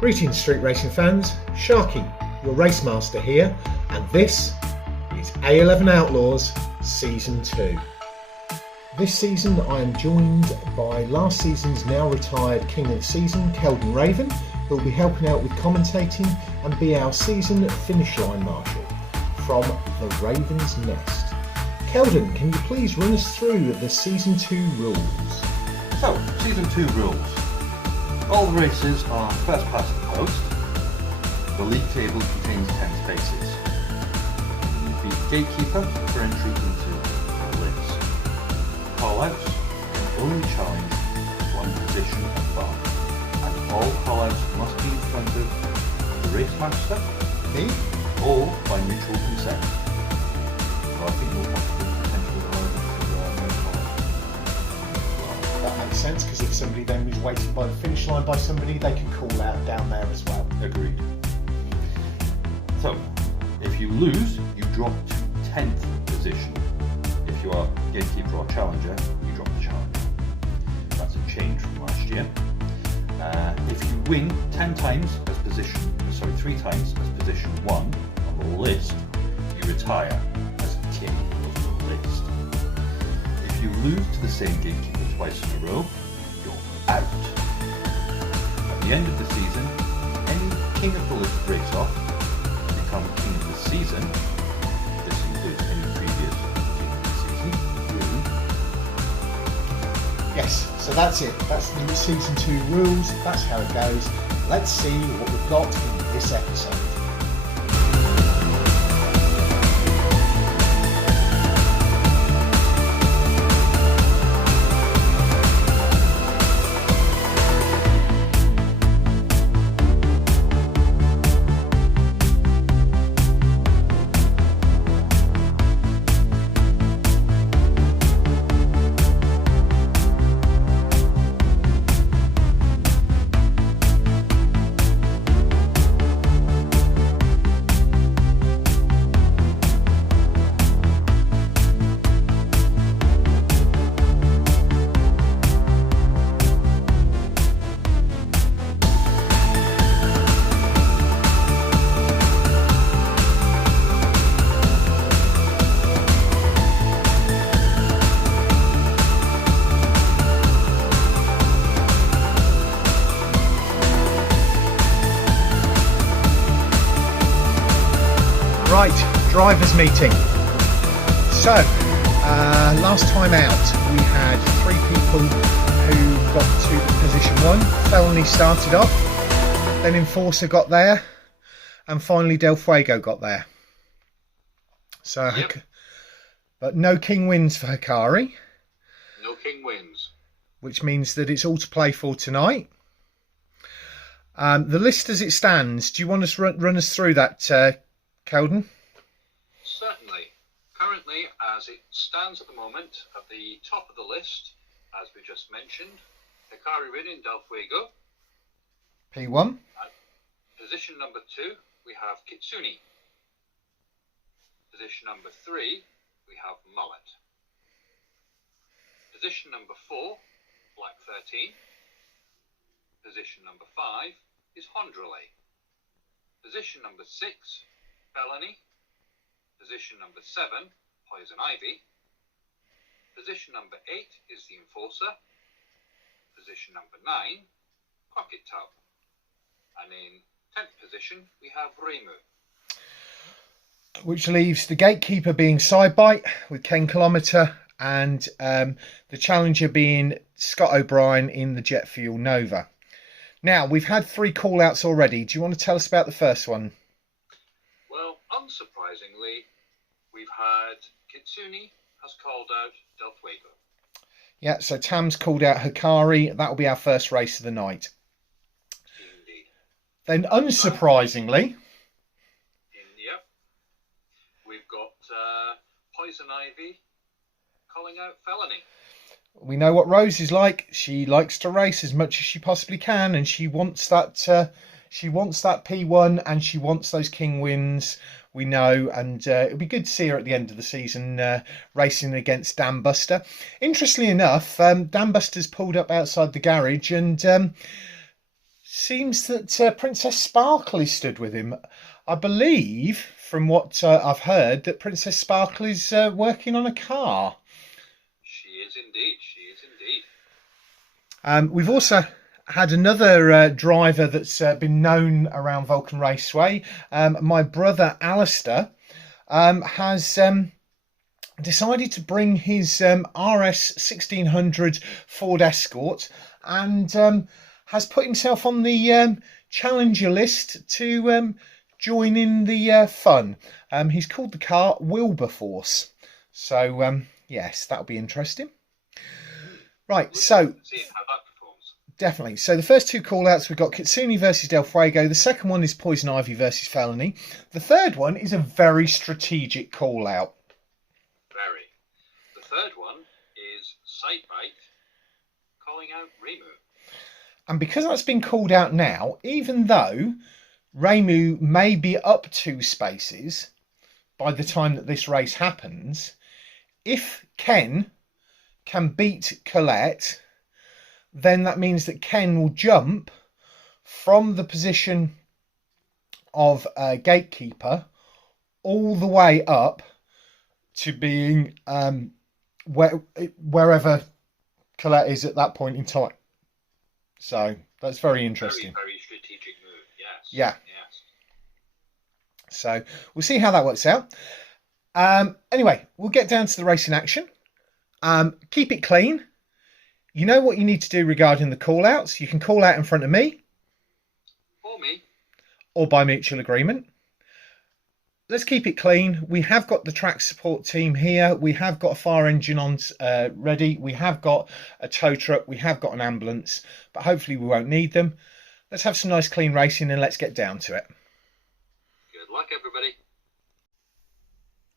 Greetings street racing fans, Sharky, your race master here, and this is A11 Outlaws Season 2. This season I am joined by last season's now retired King of the Season, Keldon Raven, who will be helping out with commentating and be our season finish line marshal from the Raven's Nest. Keldon, can you please run us through the Season 2 rules? So, Season 2 rules. All the races are first past the post. The league table contains 10 spaces. You beat gatekeeper for entry into the list. Call-outs can only challenge one position above, and all call-outs must be in front of the race master, me, or by mutual consent. So I think you'll have to potentially allow them to make call-outs. That makes sense, because if somebody then was waiting by the finish line by somebody, they can call out down there as well. Agreed. So, if you lose, you drop to 10th position. If you are gatekeeper or challenger, you drop to challenger. That's a change from last year. If you win 3 times as position 1 on the list, you retire as king of the list. If you lose to the same gatekeeper twice in a row, you're out. At the end of the season, any king of the list breaks off to become king of the season. This includes any previous king of the season. Yes, so that's it. That's the Season 2 rules. That's how it goes. Let's see what we've got in this episode. Right, drivers meeting. So, last time out we had 3 people who got to position 1. Felony started off, then Enforcer got there, and finally Feugo got there. So, yep. But no king wins for Hakari. No king wins. Which means that it's all to play for tonight. The list as it stands, do you want to run us through that, Keldon? Certainly. Currently, as it stands at the moment, at the top of the list, as we just mentioned, Hakari Rin in Feugo. P1. At position number 2, we have Kitsune. Position number 3, we have Mullet. Position number 4, Black 13. Position number 5 is Hondrale. Position number 6, Felony. Position number 7, Poison Ivy. Position number 8 is the Enforcer. Position number 9, Pocket Tub. And in 10th position, we have Remu. Which leaves the gatekeeper being Sidebite with Ken Kilometre and the challenger being Scott O'Brien in the Jet Fuel Nova. Now, we've had 3 call-outs already. Do you want to tell us about the first one? Well, unsurprisingly, we've had Kitsune has called out Feugo. Yeah, so Tam's called out Hakari. That'll be our first race of the night. Indeed. Then, unsurprisingly... Yep. We've got Poison Ivy calling out Felony. We know what Rose is like. She likes to race as much as she possibly can, and she wants that P1, and she wants those king wins. We know, and it'll be good to see her at the end of the season racing against Dan Buster. Interestingly enough, Dan Buster's pulled up outside the garage, and Seems that Princess Sparkle is stood with him. I believe, from what I've heard, that Princess Sparkle is working on a car. She is indeed. She is indeed. We've also had another driver that's been known around Vulcan Raceway. My brother Alistair has decided to bring his RS 1600 Ford Escort and has put himself on the challenger list to join in the fun. He's called the car Wilberforce. So, yes, that'll be interesting. Right, so Seeing how that performs. definitely. So the first two call-outs, we've got Kitsune versus Del Fuego. The second one is Poison Ivy versus Felony. The third one is a very strategic call-out. Very. The third one is Sidebite calling out Remu. And because that's been called out now, even though Remu may be up 2 spaces by the time that this race happens, if Ken can beat Colette, then that means that Ken will jump from the position of gatekeeper all the way up to being wherever Colette is at that point in time. So that's very interesting. Very, very strategic move, yes. Yeah. Yes. So we'll see how that works out. Anyway, we'll get down to the racing action. Keep it clean. You know what you need to do regarding the call-outs. You can call out in front of me. Or me. Or by mutual agreement. Let's keep it clean. We have got the track support team here. We have got a fire engine on ready. We have got a tow truck. We have got an ambulance. But hopefully we won't need them. Let's have some nice clean racing and let's get down to it. Good luck, everybody.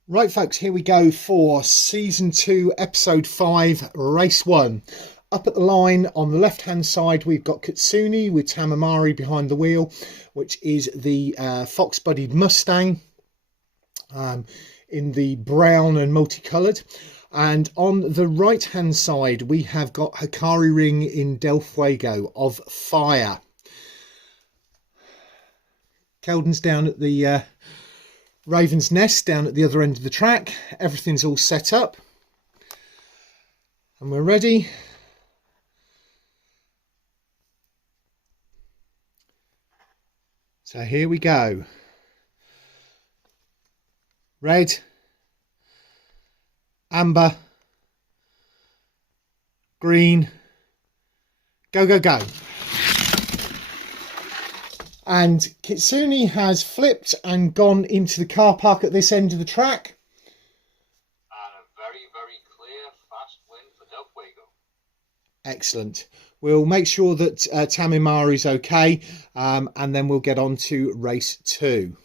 Right, folks, here we go for Season 2, Episode 5, Race 1. Up at the line on the left-hand side, we've got Kitsune with Tamamari behind the wheel, which is the fox-bodied Mustang in the brown and multicoloured. And on the right-hand side, we have got Hakari Rin in Del Fuego of Fire. Keldon's down at the Raven's Nest down at the other end of the track. Everything's all set up and we're ready. So here we go. Red, amber, green, go, go, go. And Kitsune has flipped and gone into the car park at this end of the track. And a very, very clear, fast win for Del Fuego. Excellent. We'll make sure that Tamimari is okay, and then we'll get on to race 2.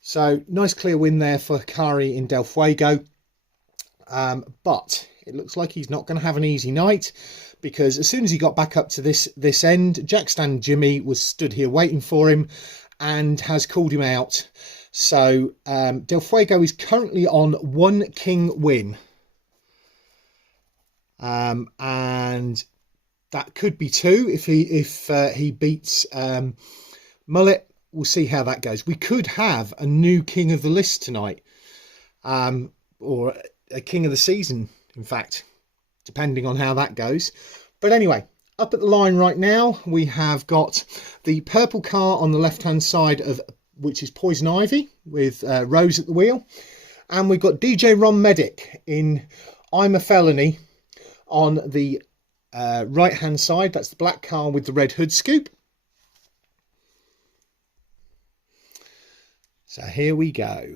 So, nice clear win there for Hakari in Del Fuego. But it looks like he's not going to have an easy night, because as soon as he got back up to this end, Jackstand Jimmy was stood here waiting for him and has called him out. So Del Fuego is currently on 1 king win. And that could be 2 if he beats Mullet. We'll see how that goes. We could have a new king of the list tonight, or a king of the season, in fact, depending on how that goes. But anyway, up at the line right now, we have got the purple car on the left-hand side, which is Poison Ivy, with Rose at the wheel. And we've got DJ Ron Medic in I'm a Felony on the right-hand side. That's the black car with the red hood scoop. So here we go.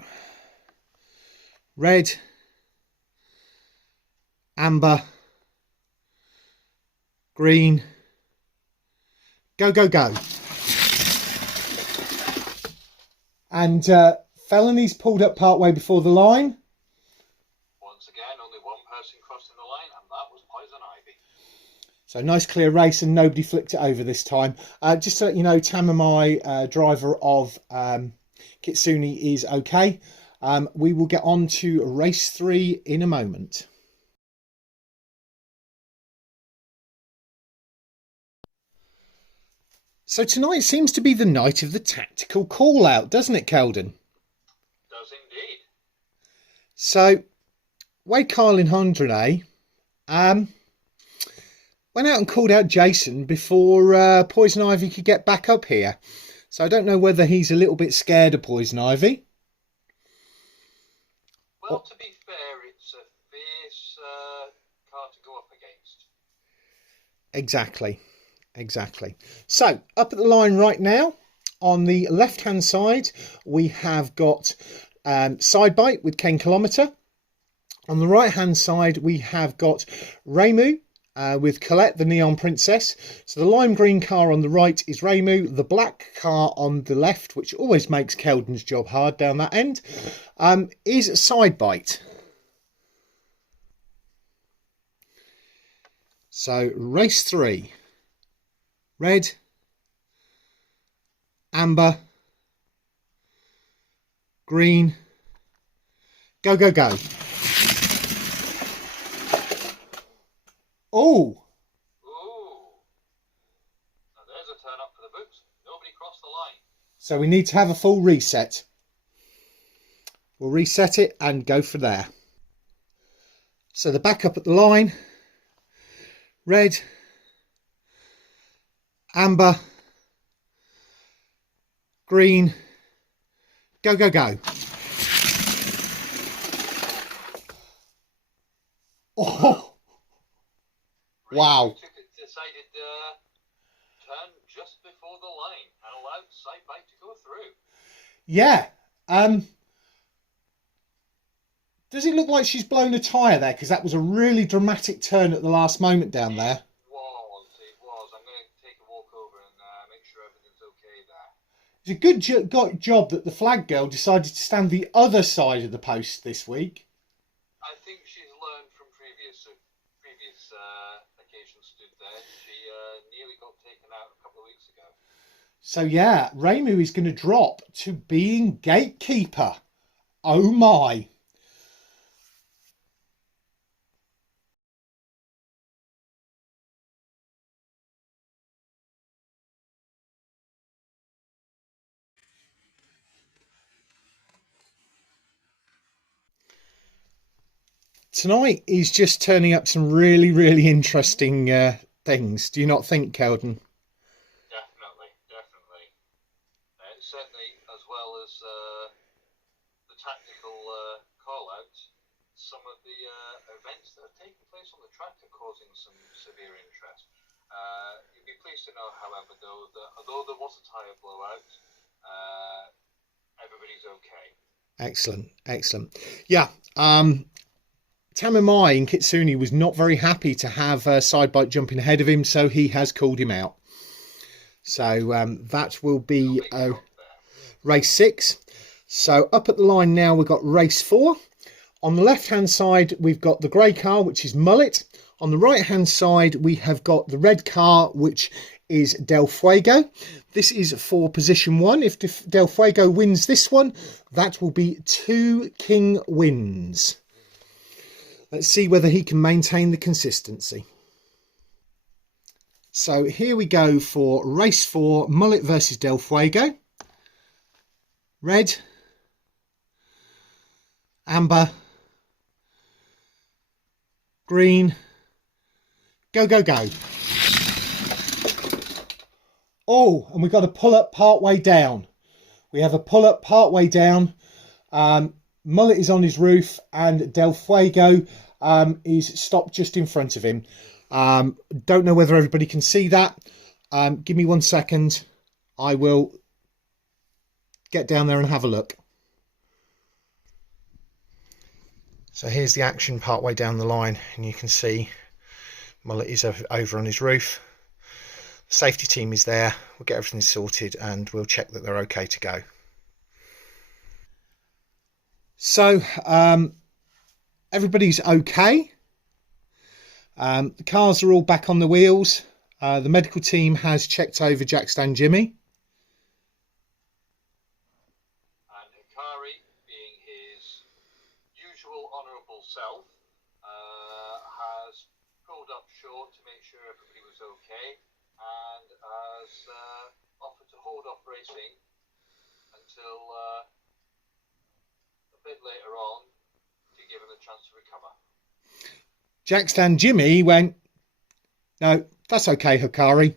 Red, amber, green, go, go, go. And Felony's pulled up partway before the line. Once again, only one person crossing the line, and that was Poison Ivy. So nice clear race, and nobody flicked it over this time. Just to let you know, Tamamai, driver of Kitsune, is okay. We will get on to race 3 in a moment. So tonight seems to be the night of the tactical call-out, doesn't it, Keldon? Does indeed. So, Wade, Kyle and Hondrene went out and called out Jason before Poison Ivy could get back up here. So I don't know whether he's a little bit scared of Poison Ivy. Well, to be fair, it's a fierce car to go up against. Exactly. So, up at the line right now, on the left-hand side, we have got Sidebite with Ken Kilometre. On the right-hand side, we have got Raymu with Colette, the Neon Princess. So the lime green car on the right is Raymu. The black car on the left, which always makes Keldon's job hard down that end, is Sidebite. So, race 3. Red, amber, green, go, go, go. Oh! Now there's a turn up for the books. Nobody crossed the line. So we need to have a full reset. We'll reset it and go for there. So the back up at the line. Red, amber, green, go, go, go. Oh, wow. Decided turn just before the line and allowed Sidebite to go through. Yeah. Does it look like she's blown a tyre there? Because that was a really dramatic turn at the last moment down there. It was. I'm going to take a walk over and make sure everything's okay there. It's a good job that the flag girl decided to stand the other side of the post this week. I think she's learned from previous occasions stood there. She nearly got taken out a couple of weeks ago. So yeah, Raymu is going to drop to being gatekeeper. Oh my. Tonight is just turning up some really, really interesting things. Do you not think, Keldon? Definitely. Certainly, as well as the tactical call-outs, some of the events that are taking place on the track are causing some severe interest. You'd be pleased to know, however, though, that although there was a tyre blowout, everybody's okay. Excellent. Yeah. Tamamai in Kitsune was not very happy to have Sidebite jumping ahead of him, so he has called him out. So that will be race 6. So up at the line now, we've got race 4. On the left-hand side, we've got the grey car, which is Mullet. On the right-hand side, we have got the red car, which is Del Fuego. This is for position 1. If Del Fuego wins this one, that will be 2 King wins. Let's see whether he can maintain the consistency. So here we go for race 4, Mullet versus Del Fuego. Red, amber, green, go, go, go. Oh, and we've got a pull up part way down. We have a pull up part way down. Mullet is on his roof and Del Fuego is stopped just in front of him. Don't know whether everybody can see that. Give me 1 second. I will get down there and have a look. So here's the action part way down the line, and you can see Mullet is over on his roof. The safety team is there. We'll get everything sorted and we'll check that they're okay to go. So everybody's okay. The cars are all back on the wheels. The medical team has checked over Jackstand Jimmy. And Hakari, being his usual honourable self, has pulled up short to make sure everybody was okay. and has offered to hold off racing until a bit later on to give him a chance to recover. Jackstand Jimmy went, no, that's okay, Hakari.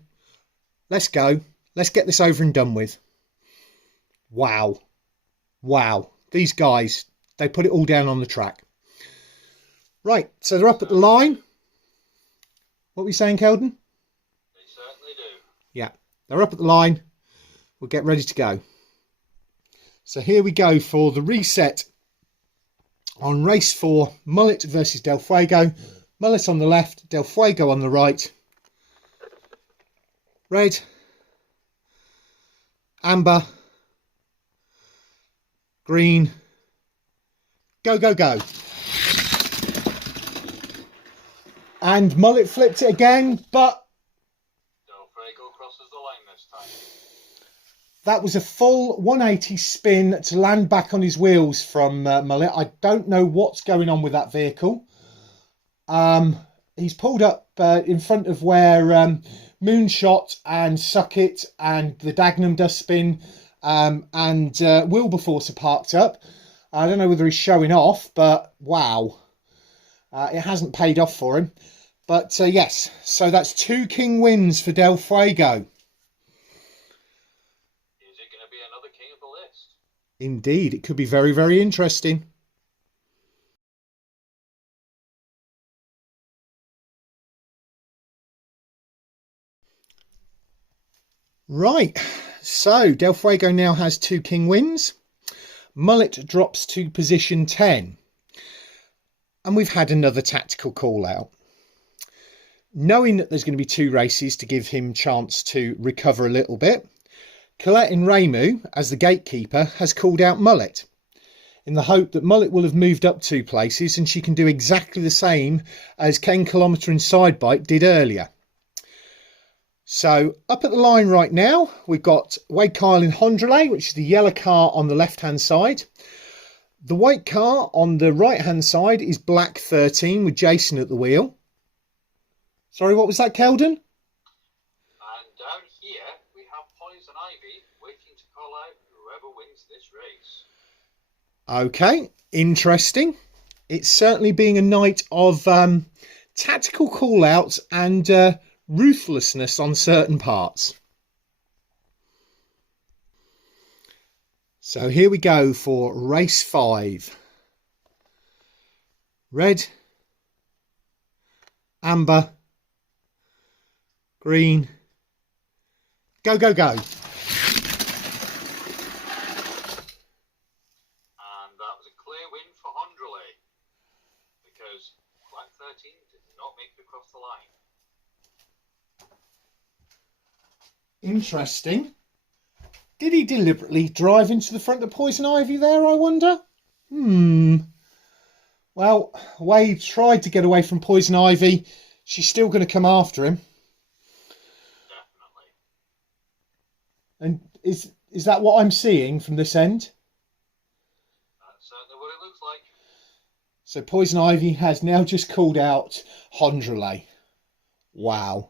Let's go. Let's get this over and done with. Wow. Wow. These guys, they put it all down on the track. Right, so they're up at the line. What were you saying, Keldon? They certainly do. Yeah, they're up at the line. We'll get ready to go. So here we go for the reset on race 4, Mullet versus Del Fuego. Mullet on the left, Del Fuego on the right. Red, amber, green, go, go, go. And Mullet flipped it again, but Del Fuego crosses the line this time. that was a full 180 spin to land back on his wheels from Mullet. I don't know what's going on with that vehicle. He's pulled up in front of where Moonshot and Suck It and the Dagenham Dustbin and Wilberforce are parked up. I don't know whether he's showing off, but wow. It hasn't paid off for him. But yes, so that's 2 king wins for Del Fuego. Is it going to be another king of the list? Indeed, it could be very, very interesting. Right, so Del Fuego now has 2 king wins. Mullet drops to position 10. And we've had another tactical call out. Knowing that there's going to be 2 races to give him chance to recover a little bit, Colette in Ramu, as the gatekeeper, has called out Mullet, in the hope that Mullet will have moved up 2 places and she can do exactly the same as 10 Kilometre in Sidebite did earlier. So up at the line right now, we've got Wade Kyle in Hondrele, which is the yellow car on the left-hand side. The white car on the right-hand side is Black 13 with Jason at the wheel. Sorry, what was that, Keldon? And down here, we have Poison Ivy waiting to call out whoever wins this race. Okay, interesting. It's certainly being a night of tactical call-outs and ruthlessness on certain parts. So here we go for race 5. Red, amber, green, go, go, go. And that was a clear win for Hondrele, because Black 13 did not make it across the line. Interesting. Did he deliberately drive into the front of Poison Ivy there, I wonder? Well, Wade tried to get away from Poison Ivy. She's still going to come after him. Definitely. And is that what I'm seeing from this end? That's certainly what it looks like. So Poison Ivy has now just called out Hondrele. Wow.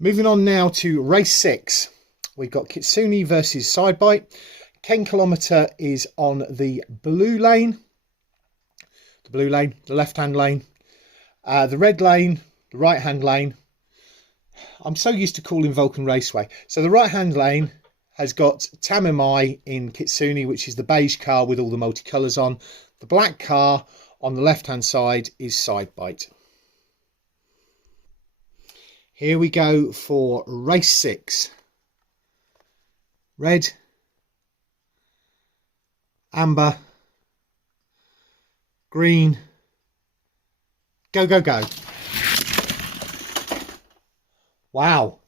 Moving on now to race 6. We've got Kitsune versus Sidebite. 10 kilometre is on the blue lane. The blue lane, the left-hand lane. The red lane, the right-hand lane. I'm so used to calling Vulcan Raceway. So the right-hand lane has got Tamimai in Kitsune, which is the beige car with all the multicolours on. The black car on the left-hand side is Sidebite. Here we go for race 6. Red, amber, green, go, go, go. Wow.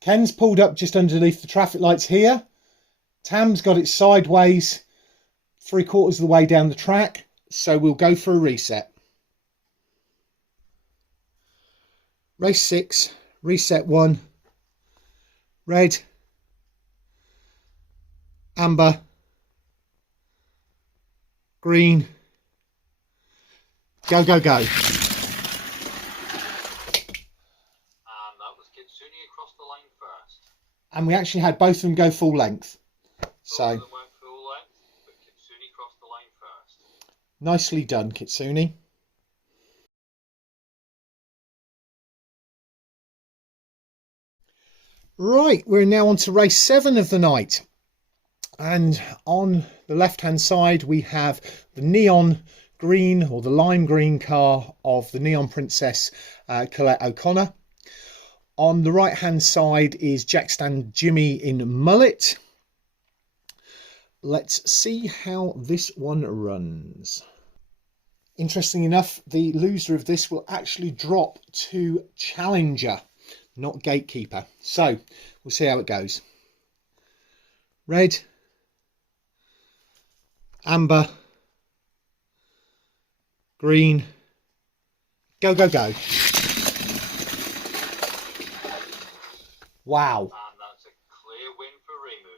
Ken's pulled up just underneath the traffic lights here. Tam's got it sideways 3/4 of the way down the track. So we'll go for a reset. Race 6, reset 1, red, amber, green, go, go, go. And that was Kitsune across the line first. And we actually had both of them go full length. So, Both of them went full length, but Kitsune crossed the line first. nicely done, Kitsune. Right, we're now on to race 7 of the night. And on the left-hand side, we have the neon green or the lime green car of the Neon Princess, Colette O'Connor. On the right-hand side is Jackstand Jimmy in mullet. Let's see how this one runs. Interesting enough, the loser of this will actually drop to challenger, not gatekeeper. So we'll see how it goes. Red, amber, green, go, go, go. Wow. And that's a clear win for Rimu.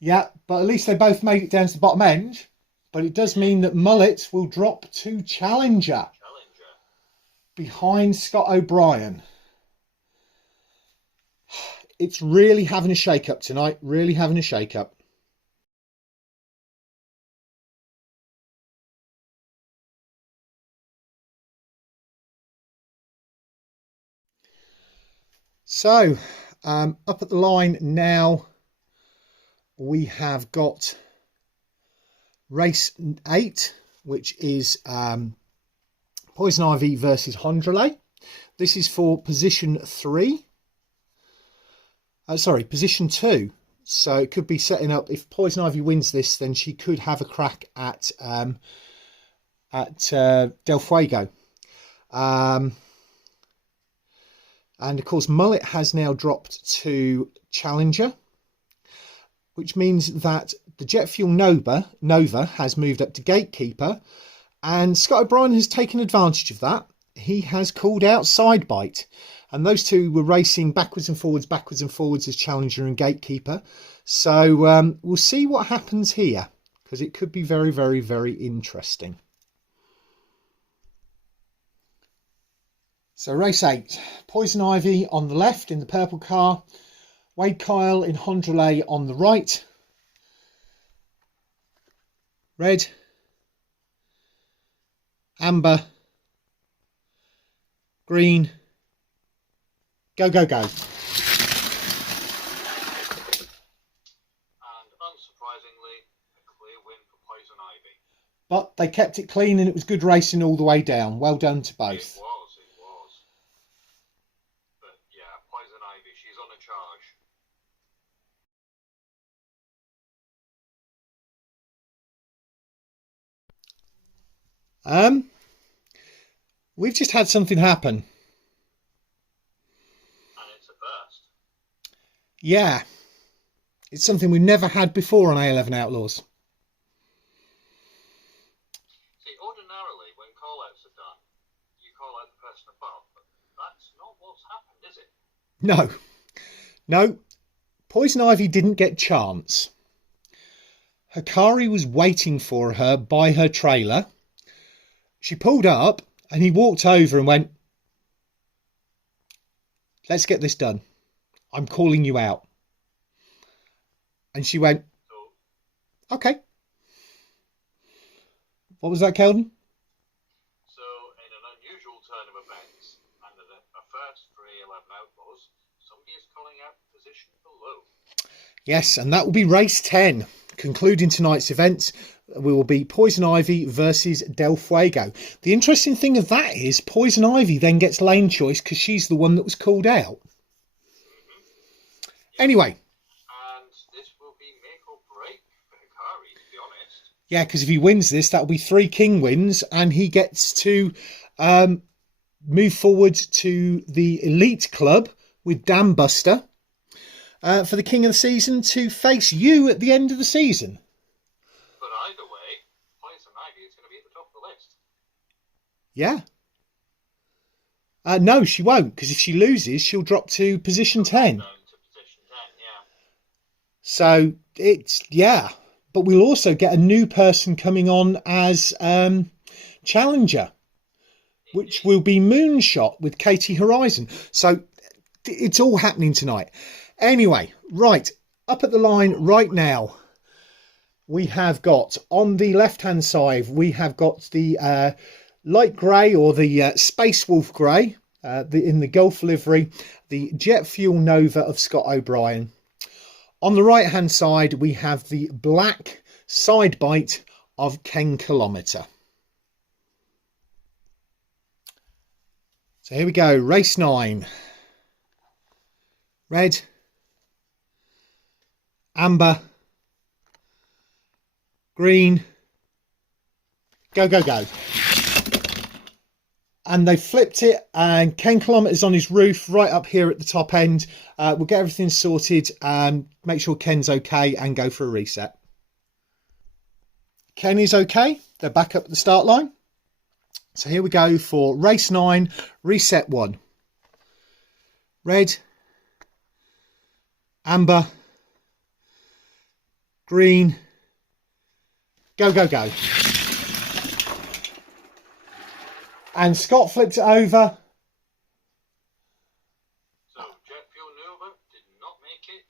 Yeah, but at least they both made it down to the bottom end. But it does mean that Mullet will drop to challenger. Behind Scott O'Brien. It's really having a shake-up tonight. Really having a shake-up. So, up at the line now, we have got race 8, which is Poison Ivy versus Hondrele. This is for position 3. Position 2. So it could be setting up, if Poison Ivy wins this, then she could have a crack at Del Fuego. And of course, Mullet has now dropped to challenger, which means that the Jet Fuel Nova has moved up to gatekeeper, and Scott O'Brien has taken advantage of that. He has called out Sidebite, and those two were racing backwards and forwards as challenger and gatekeeper. So we'll see what happens here, because it could be very, very, very interesting. So race 8, Poison Ivy on the left in the purple car, Wade Kyle in Hondrele on the right. Red, amber, green, go, go, go. And unsurprisingly, a clear win for Poison Ivy. But they kept it clean and it was good racing all the way down. Well done to both. It was. But yeah, Poison Ivy, she's on a charge. We've just had something happen. And it's a first. Yeah. It's something we've never had before on A11 Outlaws. See, ordinarily, when call-outs are done, you call out the person above, but that's not what's happened, is it? No. No. Poison Ivy didn't get chance. Hakari was waiting for her by her trailer. She pulled up and he walked over and went, "Let's get this done. I'm calling you out." And she went, "Okay." What was that, Keldon? So, in an unusual turn of events, and a first for A11 Outlaws, somebody is calling out the position below. Yes, and that will be race 10. Concluding tonight's event, we will be Poison Ivy versus Del Fuego. The interesting thing of that is Poison Ivy then gets lane choice because she's the one that was called out. Anyway. And this will be make or break for Hakari, to be honest. Yeah, because if he wins this, that'll be 3 king wins, and he gets to move forward to the Elite Club with Dam Buster for the King of the Season to face you at the end of the season. But either way, Poison Ivy is going to be at the top of the list. Yeah. No, she won't, because if she loses, she'll drop to position 10. Down to position 10, yeah. So it's, yeah. but we'll also get a new person coming on as challenger, which will be Moonshot with Katie Horizon. So it's all happening tonight. Anyway, right, up at the line right now, we have got, on the left-hand side, we have got the light grey, or the Space Wolf grey, in the Gulf livery, the Jet Fuel Nova of Scott O'Brien. On the right-hand side, we have the black side bite of Ken Kilometre. So here we go, race 9. Red, amber, green, go, go, go. And they flipped it, and Ken Kilometre's on his roof right up here at the top end. We'll get everything sorted and make sure Ken's okay and go for a reset. Ken is okay. They're back up at the start line. So here we go for race 9, reset 1. Red, amber, green, go, go, go. And Scott flipped it over. So Jet Fuel Nova did not make it,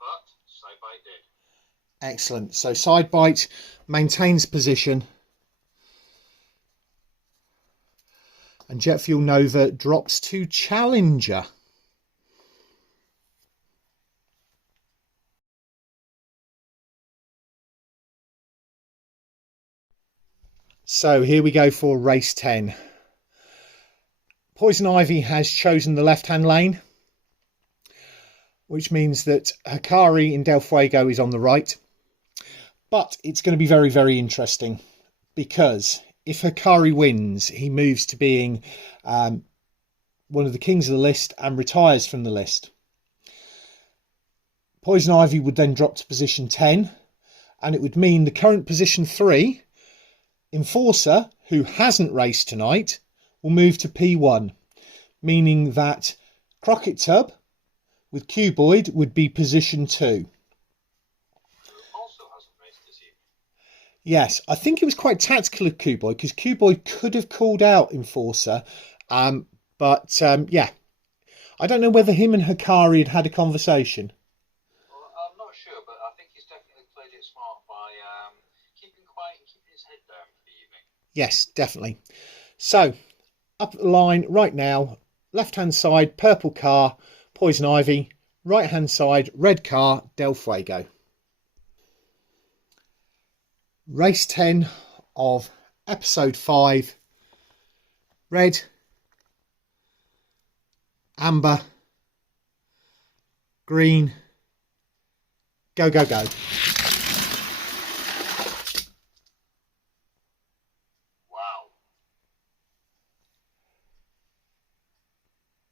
but Side Bite did. Excellent. So Side Bite maintains position. And Jet Fuel Nova drops to challenger. So here we go for race 10. Poison Ivy has chosen the left-hand lane, which means that Hakari in Del Fuego is on the right. But it's going to be very, very interesting, because if Hakari wins, he moves to being one of the kings of the list and retires from the list. Poison Ivy would then drop to position 10, and it would mean the current position 3, Enforcer, who hasn't raced tonight, will move to P1, meaning that Crockett Tub with Cuboid would be position 2. Also hasn't raced this evening. Yes, I think it was quite tactical of Cuboid, because Cuboid could have called out Enforcer, yeah, I don't know whether him and Hakari had a conversation. Well, I'm not sure, but I think he's definitely played it smart by keeping quiet and keeping his head down for the evening. Yes, definitely. So, up the line right now, left-hand side, purple car, Poison Ivy. Right-hand side, red car, Del Fuego. Race 10 of episode 5. Red, amber, green, go, go, go.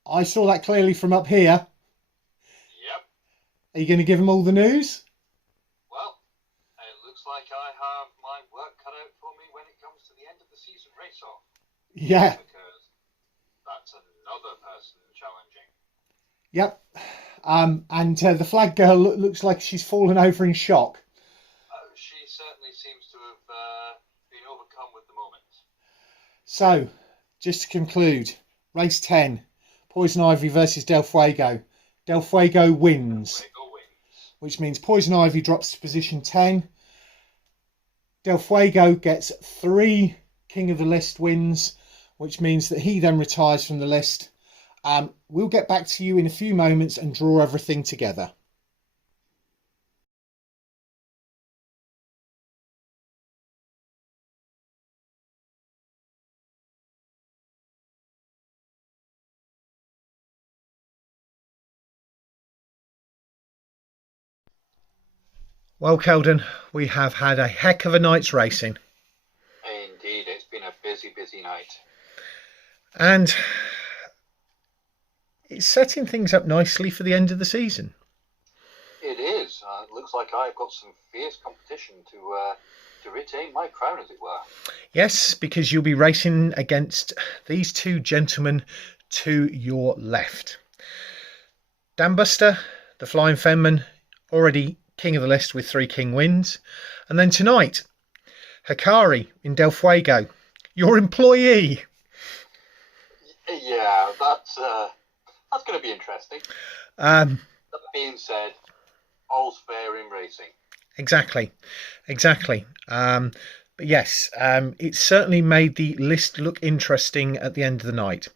I saw that clearly from up here. Yep. Are you going to give them all the news? Well, it looks like I have my work cut out for me when it comes to the end of the season race-off. Yeah. Because that's another person challenging. Yep. And the flag girl looks like she's fallen over in shock. She certainly seems to have been overcome with the moment. So, just to conclude, race 10. Poison Ivy versus Del Fuego. Del Fuego wins. Fuego wins. Which means Poison Ivy drops to position 10. Del Fuego gets 3 King of the List wins, which means that he then retires from the list. We'll get back to you in a few moments and draw everything together. Well, Keldon, we have had a heck of a night's racing. Indeed, it's been a busy, busy night. And it's setting things up nicely for the end of the season. It is. It looks like I've got some fierce competition to retain my crown, as it were. Yes, because you'll be racing against these two gentlemen to your left. Dan Buster, the Flying Fenman, already king of the list with 3 king wins. And then tonight, Hakari in Del Fuego, your employee. Yeah, that's going to be interesting. That being said, all's fair in racing. Exactly. But yes, it certainly made the list look interesting at the end of the night.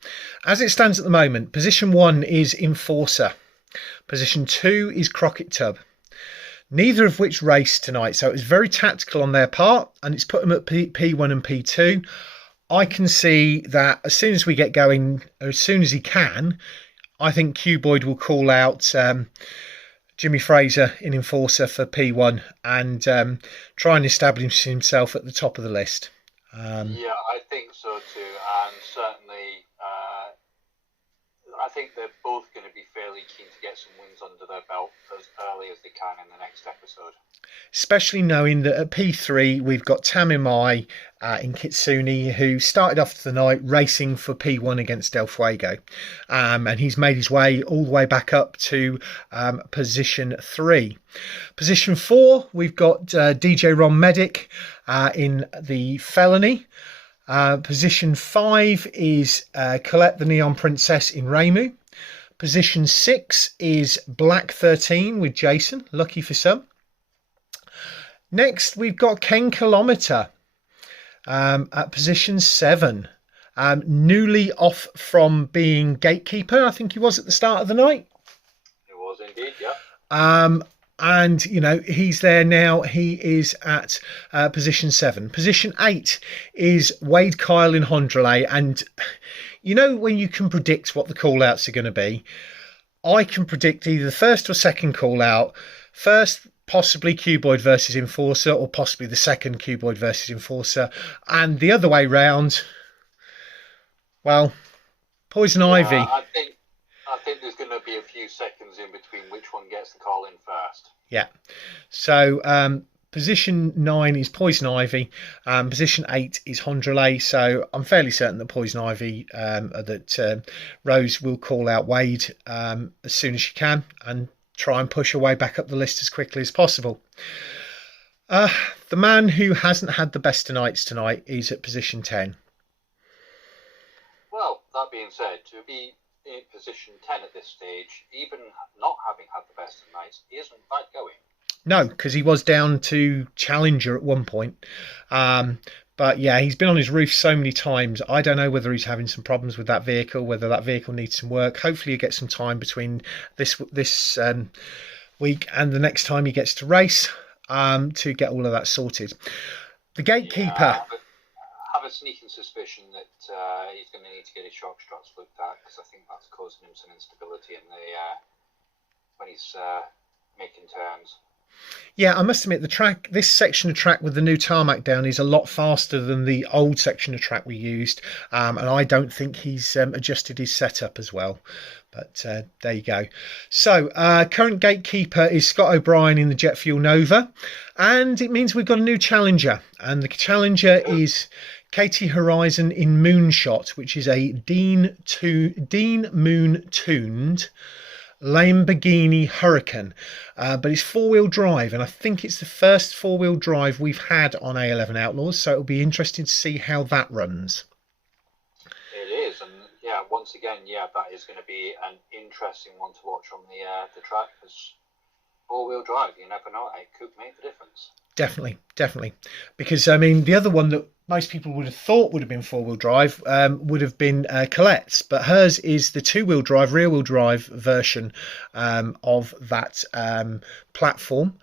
As it stands at the moment, position 1 is Enforcer. Position 2 is Crockett Tub. Neither of which raced tonight, so it was very tactical on their part, and it's put them at P1 and P2. I can see that as soon as we get going, or as soon as he can, I think Cuboid will call out Jimmy Fraser in Enforcer for P1 and try and establish himself at the top of the list. Yeah, I think so too, and certainly I think they're both going to be fairly keen to get some wins under their belt as early as they can in the next episode. Especially knowing that at P3 we've got Tamimai in Kitsune, who started off the night racing for P1 against Del Fuego, and he's made his way all the way back up to position 3. Position 4 we've got DJ Ron Medic in the Felony. Position 5 is Colette the Neon Princess in Reimu. Position 6 is Black 13 with Jason, lucky for some. Next, we've got Ken Kilometer at position 7. Newly off from being gatekeeper, I think he was at the start of the night. It was indeed, yeah. And, you know, he's there now. He is at position 7. Position 8 is Wade Kyle in Hondrele. And, you know, when you can predict what the call-outs are going to be, I can predict either the first or second call-out. First, possibly Cuboid versus Enforcer, or possibly the second Cuboid versus Enforcer. And the other way round, well, Poison Ivy. I think there's going to be a few seconds in between which one gets the call in first. Yeah. So position 9 is Poison Ivy. Position 8 is Hondrele. So I'm fairly certain that Poison Ivy, that Rose will call out Wade as soon as she can and try and push her way back up the list as quickly as possible. The man who hasn't had the best of nights tonight is at position 10. Well, that being said, to be in position 10 at this stage, even not having had the best of nights, isn't bad going. No, because he was down to Challenger at one point. But yeah, he's been on his roof so many times. I don't know whether he's having some problems with that vehicle, whether that vehicle needs some work. Hopefully he'll get some time between this week and the next time he gets to race to get all of that sorted. The gatekeeper... Yeah, I have a sneaking suspicion that he's going to need to get his shock struts looked at, because I think that's causing him some instability in the when he's making turns. Yeah, I must admit, this section of track with the new tarmac down is a lot faster than the old section of track we used, and I don't think he's adjusted his setup as well. But there you go. So current gatekeeper is Scott O'Brien in the Jet Fuel Nova, and it means we've got a new challenger, and the challenger is Katie Horizon in Moonshot, which is a Dean Moon tuned Lamborghini Huracan, but it's 4-wheel drive, and I think it's the first 4-wheel drive we've had on A11 Outlaws, so it'll be interesting to see how that runs. It is, and yeah, once again, that is going to be an interesting one to watch on the track, because 4-wheel drive, you never know, it could make the difference. Definitely, because I mean, the other one that most people would have thought would have been 4-wheel drive would have been Colette's, but hers is the 2-wheel drive, rear-wheel drive version of that platform.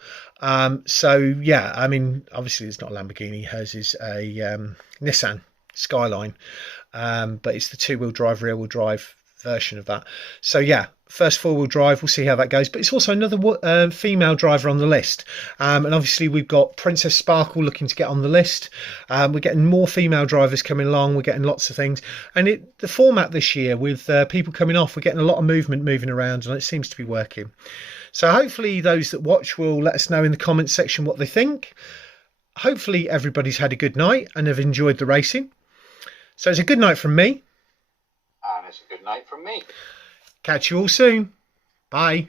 So yeah, I mean, obviously it's not a Lamborghini. Hers is a Nissan Skyline, but it's the 2-wheel drive, rear-wheel drive version of that. So yeah, first 4-wheel drive, we'll see how that goes, but it's also another female driver on the list, and obviously we've got Princess Sparkle looking to get on the list. We're getting more female drivers coming along, we're getting lots of things, and the format this year with people coming off, we're getting a lot of moving around, and it seems to be working. So hopefully those that watch will let us know in the comments section what they think. Hopefully everybody's had a good night and have enjoyed the racing. So it's a good night from me. And it's a good night from me. Catch you all soon. Bye.